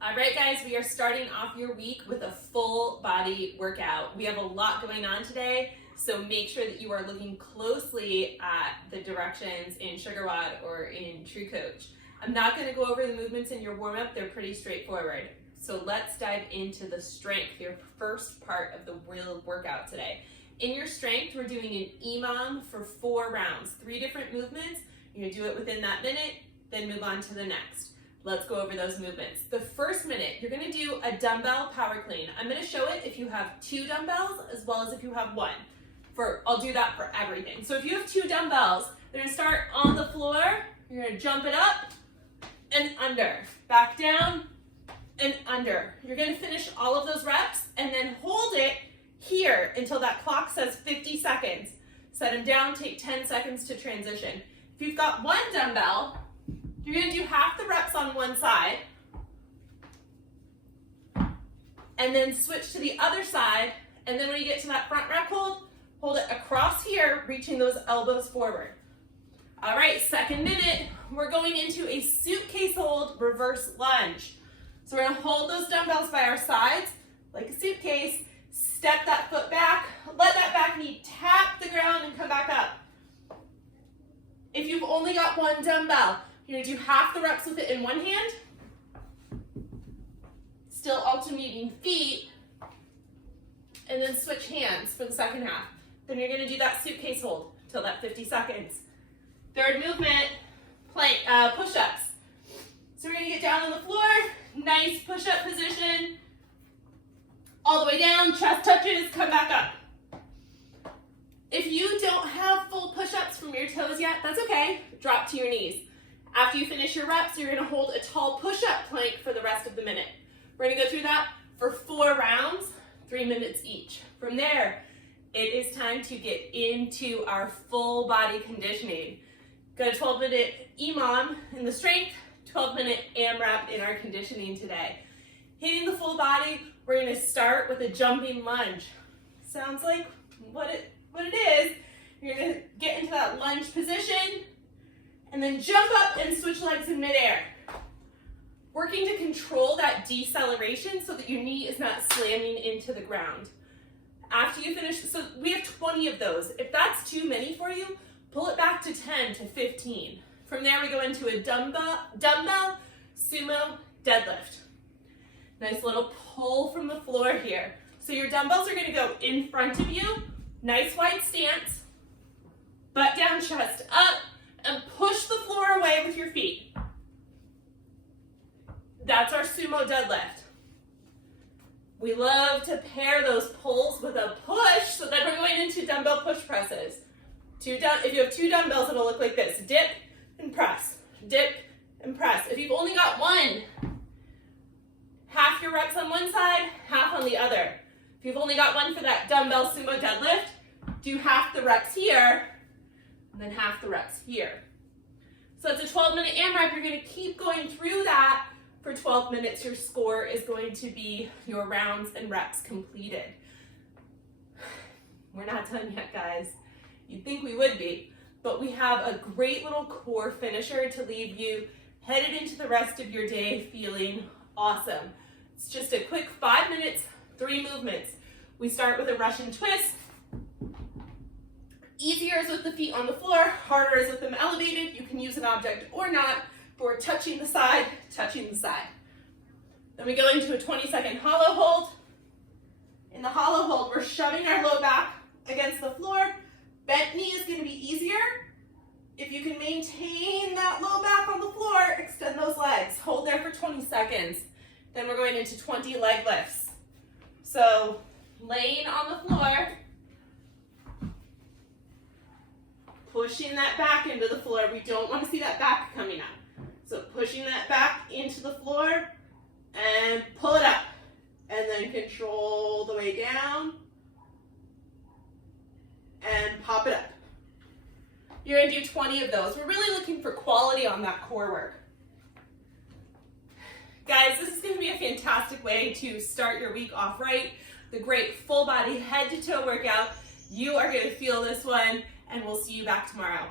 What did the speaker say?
All right, guys, we are starting off your week with a full body workout. We have a lot going on today, so make sure that you are looking closely at the directions in SugarWOD or in TrueCoach. I'm not going to go over the movements in your warm-up. They're pretty straightforward. So let's dive into the strength, your first part of the real workout today. In your strength, we're doing an EMOM for 4 rounds, 3 different movements. You're going to do it within that minute, then move on to the next. Let's go over those movements. The first minute, you're going to do a dumbbell power clean. I'm going to show it if you have 2 dumbbells as well as if you have 1. I'll do that for everything. So if you have 2 dumbbells, they're going to start on the floor. You're going to jump it up and under, back down and under. You're going to finish all of those reps and then hold it here until that clock says 50 seconds. Set them down, take 10 seconds to transition. If you've got 1 dumbbell, you're going to do half the reps on one side and then switch to the other side, and then when you get to that front rep hold it across here, reaching those elbows forward. All right, second minute, we're going into a suitcase hold reverse lunge. So we're going to hold those dumbbells by our sides like a suitcase, step that foot back, let that back knee tap the ground and come back up. If you've only got 1 dumbbell, you're going to do half the reps with it in one hand, still alternating feet, and then switch hands for the second half. Then you're going to do that suitcase hold till that 50 seconds. Third movement, plank, push-ups. So we're going to get down on the floor, nice push-up position, all the way down, chest touches, come back up. If you don't have full push-ups from your toes yet, that's okay. Drop to your knees. After you finish your reps, you're going to hold a tall push-up plank for the rest of the minute. We're going to go through that for 4 rounds, 3 minutes each. From there, it is time to get into our full body conditioning. Got a 12-minute EMOM in the strength, 12-minute AMRAP in our conditioning today. Hitting the full body, we're going to start with a jumping lunge. Sounds like what it is. You're going to get into that lunge position, and then jump up and switch legs in midair. Working to control that deceleration so that your knee is not slamming into the ground. After you finish, so we have 20 of those. If that's too many for you, pull it back to 10 to 15. From there, we go into a dumbbell sumo deadlift. Nice little pull from the floor here. So your dumbbells are going to go in front of you, nice wide stance, butt down, chest up, and push the floor away with your feet. That's our sumo deadlift. We love to pair those pulls with a push, so then we're going into dumbbell push presses. If you have 2 dumbbells, it'll look like this. Dip and press, dip and press. If you've only got 1, half your reps on one side, half on the other. If you've only got 1 for that dumbbell sumo deadlift, do half the reps here, and then half the reps here. So it's a 12-minute AMRAP. You're going to keep going through that for 12 minutes. Your score is going to be your rounds and reps completed. We're not done yet, guys. You'd think we would be, but we have a great little core finisher to leave you headed into the rest of your day feeling awesome. It's just a quick 5 minutes, 3 movements. We start with a Russian twist. Easier is with the feet on the floor, harder is with them elevated. You can use an object or not, but we're touching the side, touching the side. Then we go into a 20-second hollow hold. In the hollow hold, we're shoving our low back against the floor. Bent knee is going to be easier. If you can maintain that low back on the floor, extend those legs. Hold there for 20 seconds. Then we're going into 20 leg lifts. So laying on the floor, pushing that back into the floor. We don't want to see that back coming up. So pushing that back into the floor and pull it up. And then control the way down and pop it up. You're going to do 20 of those. We're really looking for quality on that core work. Guys, this is going to be a fantastic way to start your week off right. The great full body head to toe workout. You are going to feel this one, and we'll see you back tomorrow.